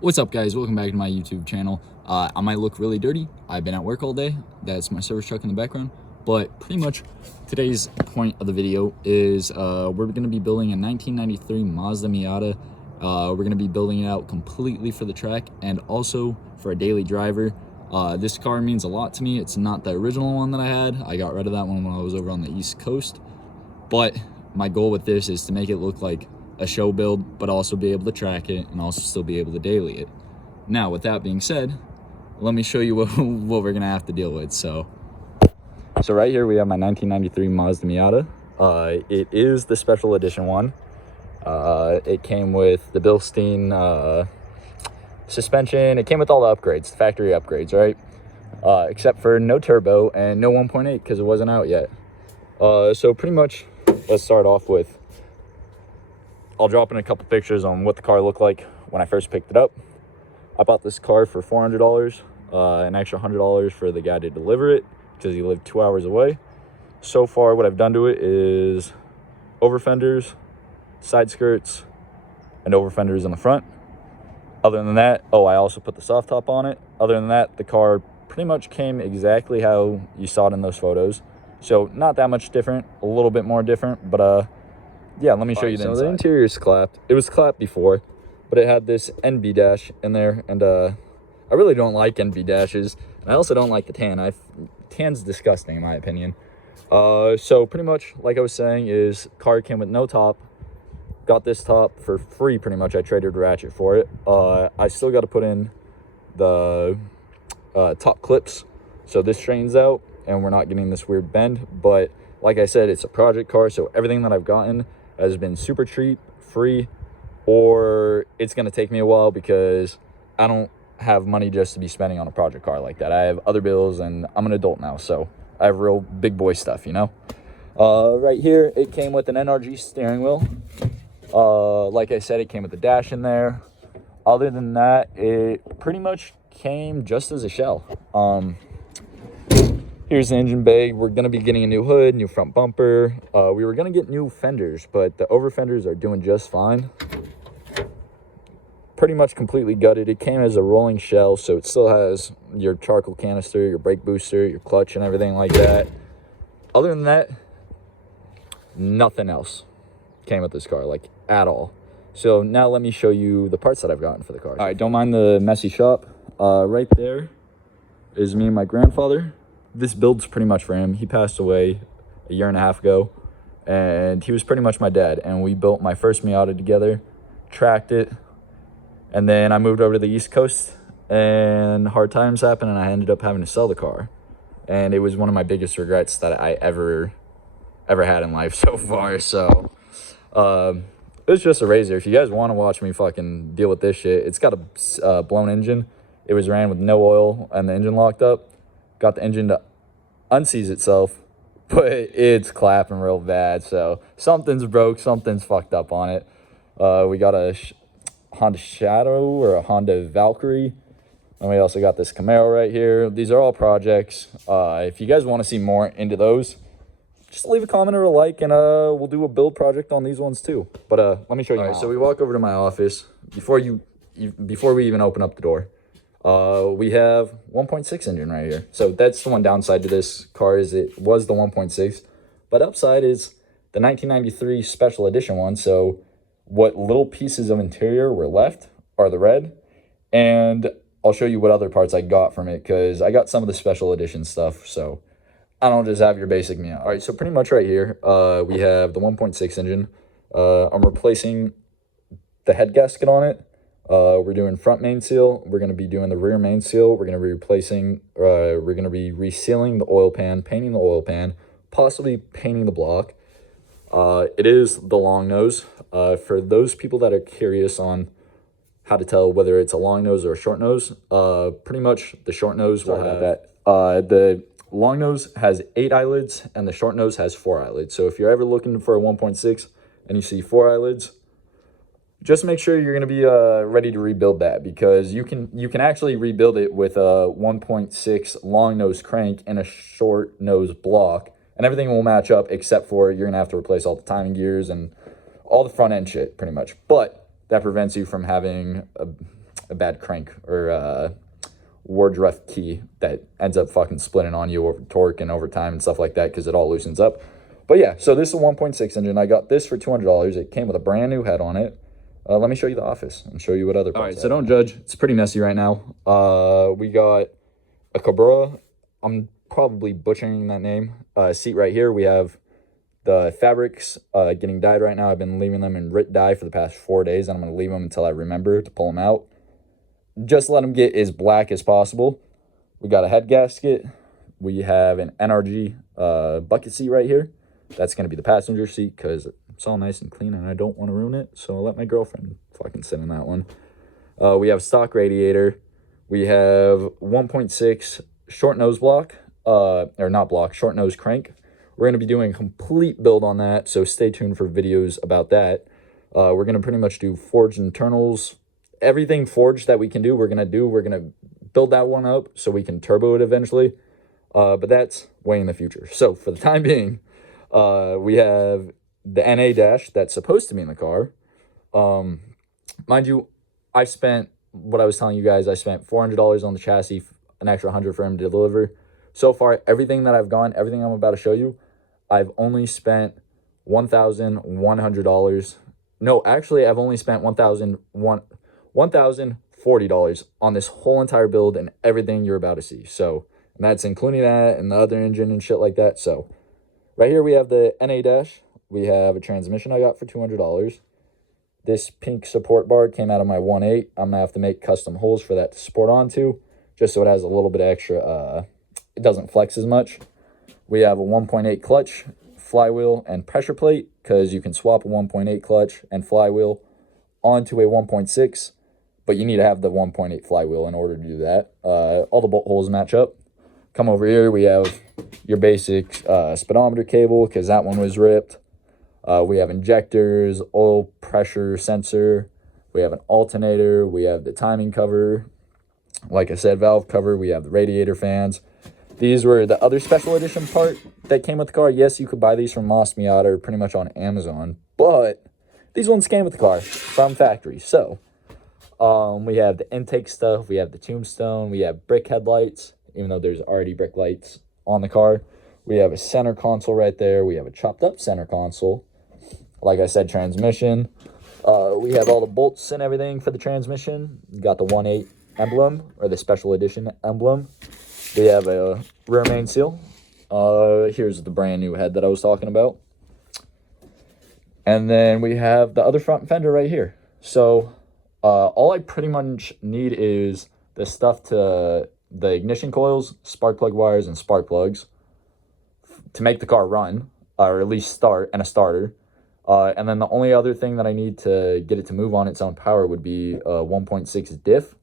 What's up, guys? Welcome back to my YouTube channel. I might look really dirty. I've been at work all day. That's my service truck in the background. But pretty much today's point of the video is we're going to be building a 1993 Mazda Miata. We're going to be building it out completely for the track and also for a daily driver. This car means a lot to me. It's not the original one that I had. I got rid of that one when I was over on the East Coast. But my goal with this is to make it look like a show build, but also be able to track it and also still be able to daily it. Now, with that being said, let me show you what we're gonna have to deal with. So right here we have my 1993 Mazda Miata. It is the special edition one. It came with the Bilstein suspension. It came with all the upgrades, the factory upgrades, right? Except for no turbo and no 1.8 because it wasn't out yet. So pretty much, let's start off with, I'll drop in a couple pictures on what the car looked like when I first picked it up. I bought this car for $400, an extra $100 for the guy to deliver it because he lived 2 hours away. So far, what I've done to it is over fenders, side skirts, and over fenders in the front. Other than that, I also put the soft top on it. Other than that, the car pretty much came exactly how you saw it in those photos. So not that much different, a little bit more different, but yeah, let me show you the inside. So the interior is clapped. It was clapped before, but it had this NB dash in there, and I really don't like NB dashes, and I also don't like the tan. Tan's disgusting in my opinion. So pretty much, like I was saying, is car came with no top. Got this top for free pretty much. I traded Ratchet for it. I still got to put in the top clips, so this straightens out, and we're not getting this weird bend. But like I said, it's a project car, so everything that I've gotten has been super cheap, free, or it's going to take me a while because I don't have money just to be spending on a project car like that. I have other bills, and I'm an adult now, so I have real big boy stuff, you know? Right here, it came with an NRG steering wheel. Like I said, it came with a dash in there. Other than that, it pretty much came just as a shell. Here's the engine bay. We're going to be getting a new hood, new front bumper. We were going to get new fenders, but the over fenders are doing just fine. Pretty much completely gutted. It came as a rolling shell, so it still has your charcoal canister, your brake booster, your clutch, and everything like that. Other than that, nothing else came with this car, like, at all. So now let me show you the parts that I've gotten for the car. All right, don't mind the messy shop. Right there is me and my grandfather. This build's pretty much for him. He passed away a year and a half ago, and he was pretty much my dad, and we built my first Miata together, tracked it, and then I moved over to the East Coast, and hard times happened, and I ended up having to sell the car, and it was one of my biggest regrets that I ever had in life so far. So it was just a razor. If you guys want to watch me fucking deal with this shit, it's got a blown engine. It was ran with no oil and the engine locked up. Got the engine to unseize itself, but it's clapping real bad. So something's broke, something's fucked up on it. We got a Honda Shadow or a Honda Valkyrie. And we also got this Camaro right here. These are all projects. If you guys want to see more into those, just leave a comment or a like, and we'll do a build project on these ones too. But let me show you. All right, so we walk over to my office. Before we even open up the door, we have 1.6 engine right here. So that's the one downside to this car, is it was the 1.6, but upside is the 1993 special edition one. So what little pieces of interior were left are the red, and I'll show you what other parts I got from it, because I got some of the special edition stuff, so I don't just have your basic Miata. All right, so pretty much right here, we have the 1.6 engine. I'm replacing the head gasket on it. We're doing front main seal. We're going to be doing the rear main seal. We're going to be replacing, we're going to be resealing the oil pan, painting the oil pan, possibly painting the block. It is the long nose. For those people that are curious on how to tell whether it's a long nose or a short nose, pretty much the short nose will have that. The long nose has 8 eyelids and the short nose has 4 eyelids. So if you're ever looking for a 1.6 and you see 4 eyelids, just make sure you're going to be ready to rebuild that, because you can actually rebuild it with a 1.6 long nose crank and a short nose block, and everything will match up, except for you're going to have to replace all the timing gears and all the front end shit pretty much. But that prevents you from having a bad crank or Wardruff key that ends up fucking splitting on you over torque and over time and stuff like that because it all loosens up. But yeah, so this is a 1.6 engine. I got this for $200. It came with a brand new head on it. Let me show you the office and show you what other parts. All right, so don't judge. It's pretty messy right now. We got a Cabra. I'm probably butchering that name. Seat right here. We have the fabrics getting dyed right now. I've been leaving them in Rit dye for the past 4 days, and I'm going to leave them until I remember to pull them out. Just let them get as black as possible. We got a head gasket. We have an NRG bucket seat right here. That's going to be the passenger seat because it's all nice and clean and I don't want to ruin it. So I'll let my girlfriend fucking sit in that one. We have stock radiator. We have 1.6 short nose block, or not block, short nose crank. We're going to be doing a complete build on that, so stay tuned for videos about that. We're going to pretty much do forged internals. Everything forged that we can do, we're going to do. We're going to build that one up so we can turbo it eventually. But that's way in the future. So for the time being, we have the NA dash that's supposed to be in the car. Mind you, I spent, what I was telling you guys, I spent $400 on the chassis, an extra $100 for him to deliver. So far, everything that I've gone, everything I'm about to show you, I've only spent $1,100. No, actually, I've only spent $1,040 on this whole entire build and everything you're about to see. So, and that's including that and the other engine and shit like that. So, right here we have the NA dash. We have a transmission I got for $200. This pink support bar came out of my 1.8. I'm going to have to make custom holes for that to support onto, just so it has a little bit of extra, it doesn't flex as much. We have a 1.8 clutch, flywheel, and pressure plate, because you can swap a 1.8 clutch and flywheel onto a 1.6, but you need to have the 1.8 flywheel in order to do that. All the bolt holes match up. Come over here, we have your basic speedometer cable, because that one was ripped. We have injectors, oil pressure sensor. We have an alternator. We have the timing cover. Like I said, valve cover. We have the radiator fans. These were the other special edition part that came with the car. Yes, you could buy these from Miata or pretty much on Amazon, but these ones came with the car from factory. So we have the intake stuff. We have the tombstone. We have brick headlights, even though there's already brick lights on the car. We have a center console right there. We have a chopped up center console. Like I said, transmission. We have all the bolts and everything for the transmission. You got the 1.8 emblem, or the special edition emblem. We have a rear main seal. Here's the brand new head that I was talking about. And then we have the other front fender right here. So all I pretty much need is the stuff to the ignition coils, spark plug wires, and spark plugs to make the car run, or at least start, and a starter. And then the only other thing that I need to get it to move on its own power would be a 1.6 diff,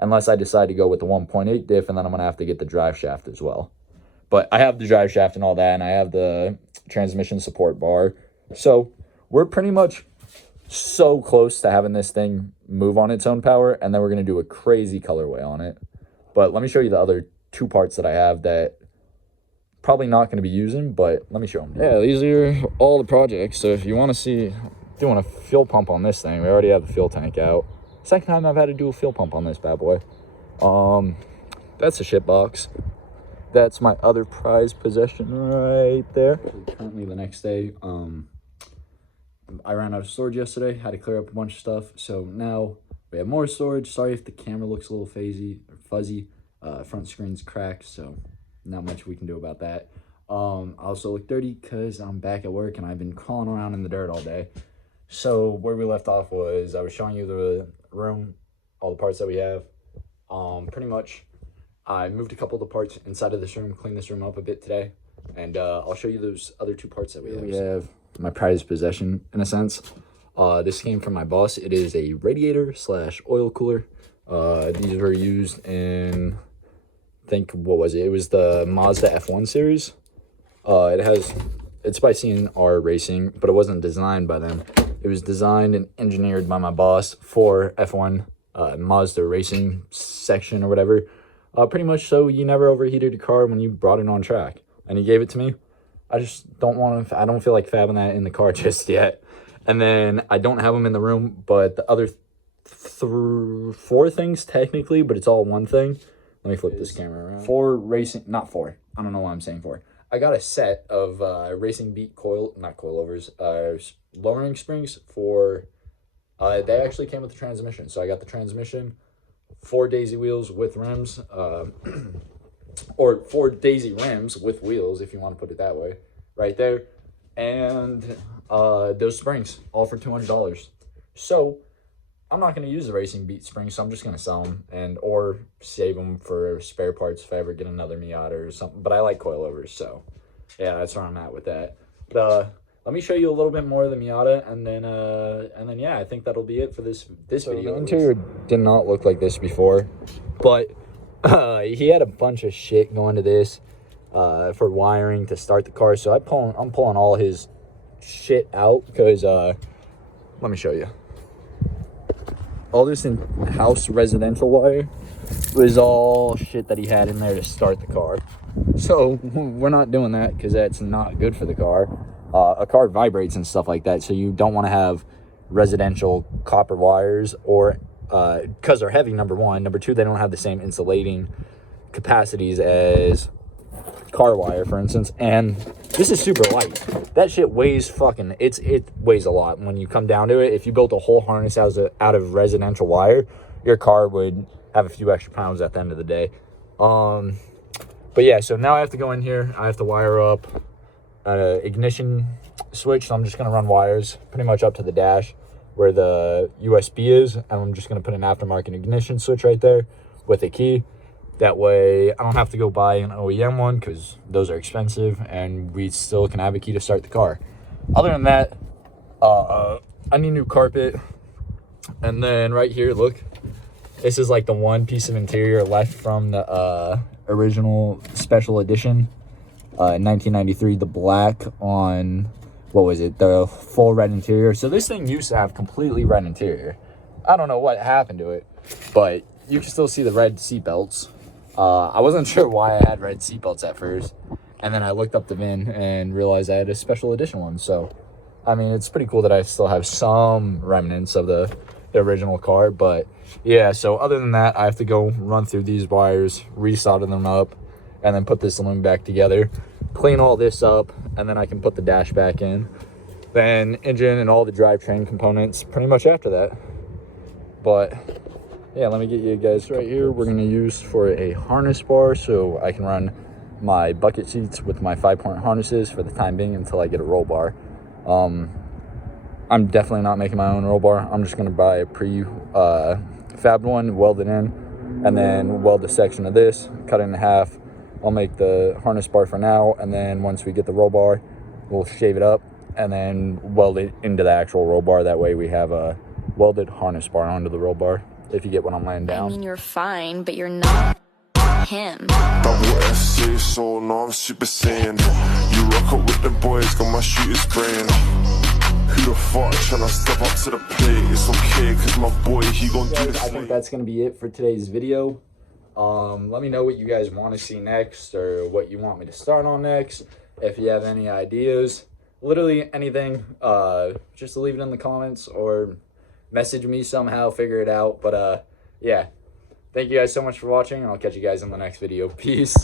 unless I decide to go with the 1.8 diff, and then I'm going to have to get the drive shaft as well. But I have the drive shaft and all that, and I have the transmission support bar. So we're pretty much so close to having this thing move on its own power, and then we're going to do a crazy colorway on it. But let me show you the other two parts that I have that probably not going to be using, but let me show them. Yeah, these are all the projects. So if you want to see doing a fuel pump on this thing, we already have the fuel tank out. Second time I've had to do a fuel pump on this bad boy. That's a shit box. That's my other prized possession right there. Currently the next day, I ran out of storage yesterday, had to clear up a bunch of stuff, so now we have more storage. Sorry if the camera looks a little fuzzy. Front screen's cracked, so not much we can do about that. I also look dirty because I'm back at work and I've been crawling around in the dirt all day. So where we left off was I was showing you the room, all the parts that we have. Pretty much I moved a couple of the parts inside of this room, cleaned this room up a bit today, and I'll show you those other two parts that we have. We have my prized possession, in a sense. This came from my boss. It is a radiator / oil cooler. These were used in, I think, what was it? It was the Mazda F1 series. It's by CNR Racing, but it wasn't designed by them. It was designed and engineered by my boss for F1 Mazda Racing section or whatever. Pretty much so you never overheated your car when you brought it on track. And he gave it to me. I just don't want to, I don't feel like fabbing that in the car just yet. And then I don't have them in the room, but the other 4 things technically, but it's all one thing. Let me flip this camera around. 4 racing, not 4. I don't know why I'm saying 4. I got a set of Racing Beat coilovers, lowering springs for, they actually came with the transmission. So I got the transmission, 4 daisy wheels with rims, or 4 daisy rims with wheels, if you want to put it that way, right there. And those springs, all for $200. So I'm not going to use the Racing Beat springs, so I'm just going to sell them or save them for spare parts if I ever get another Miata or something. But I like coilovers, so yeah, that's where I'm at with that. But let me show you a little bit more of the Miata, and then yeah, I think that'll be it for this video. The interior did not look like this before, but he had a bunch of shit going to this for wiring to start the car. So I'm pulling all his shit out because let me show you. All this in-house residential wire was all shit that he had in there to start the car. So we're not doing that because that's not good for the car. A car vibrates and stuff like that, so you don't want to have residential copper wires, or because they're heavy, number one. Number two, they don't have the same insulating capacities as car wire, for instance. And this is super light. That shit weighs it weighs a lot when you come down to it. If you built a whole harness out of residential wire, your car would have a few extra pounds at the end of the day. But yeah, so now I have to go in here. I have to wire up an ignition switch. So I'm just going to run wires pretty much up to the dash where the USB is. And I'm just going to put an aftermarket ignition switch right there with a key. That way I don't have to go buy an OEM one because those are expensive, and we still can have a key to start the car. Other than that, I need new carpet. And then right here, look, this is like the one piece of interior left from the original special edition in 1993, the black on, what was it, the full red interior. So this thing used to have completely red interior. I don't know what happened to it, but you can still see the red seat belts. I wasn't sure why I had red seat belts at first, and then I looked up the VIN and realized I had a special edition one. So I mean, it's pretty cool that I still have some remnants of the original car. But yeah, so other than that, I have to go run through these wires, resolder them up, and then put this loom back together, clean all this up, and then I can put the dash back in, then engine and all the drivetrain components pretty much after that. But yeah, let me get you guys right here. We're going to use for a harness bar so I can run my bucket seats with my 5-point harnesses for the time being until I get a roll bar. I'm definitely not making my own roll bar. I'm just going to buy a fabbed one, weld it in, and then weld a section of this, cut it in half. I'll make the harness bar for now, and then once we get the roll bar, we'll shave it up and then weld it into the actual roll bar. That way we have a welded harness bar onto the roll bar, if you get what I'm laying down. I mean, you're fine, but you're not him. So no, I'm super saiyan. You rock up with the boys, got my shooters spraying. Who the fuck tryna step up to the plate? It's okay, cause my boy, he gon' do this. I think that's gonna be it for today's video. Let me know what you guys want to see next, or what you want me to start on next. If you have any ideas, literally anything, just leave it in the comments or message me somehow, figure it out. But yeah, thank you guys so much for watching, and I'll catch you guys in the next video. Peace.